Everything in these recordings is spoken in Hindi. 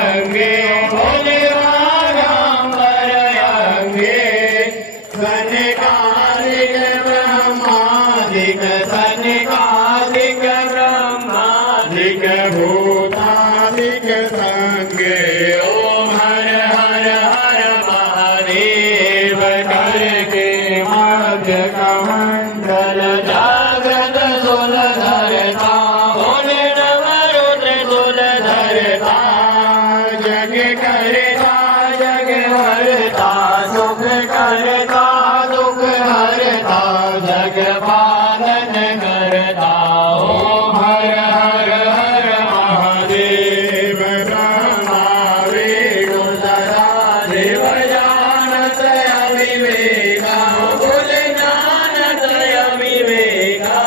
अंगे भोले बागांबर अंगे सनकादिक ब्रह्मादिक सनकादिक ब्रह्मादिक भूतादिक संगे ओम हर हर हर महादेव करके मध्य कमंडल जागृत सुल धरता भोले नवरुद्र सुल धरता जग करता जग हरता सुख करता दुख हरता जग पालन करता ओम हर हर हर महादेव ब्रह्मा विष्णु सदा शिव जानत अविवेका भूल जानत अविवेका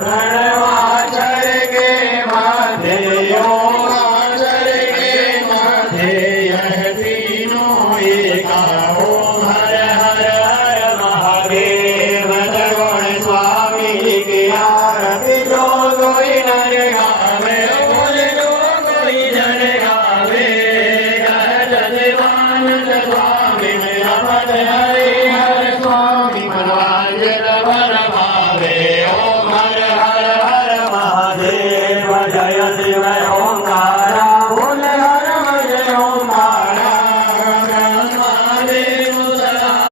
प्रणवाक्षर के मध्य ओमाक्षर के मध्य यह तीनों एका ओम हर हर हर महादेव त्रिगुण स्वामी की आरती जो कोई नर गावे बोल जो कोई जन गावे गज स्वामी मेरा पद है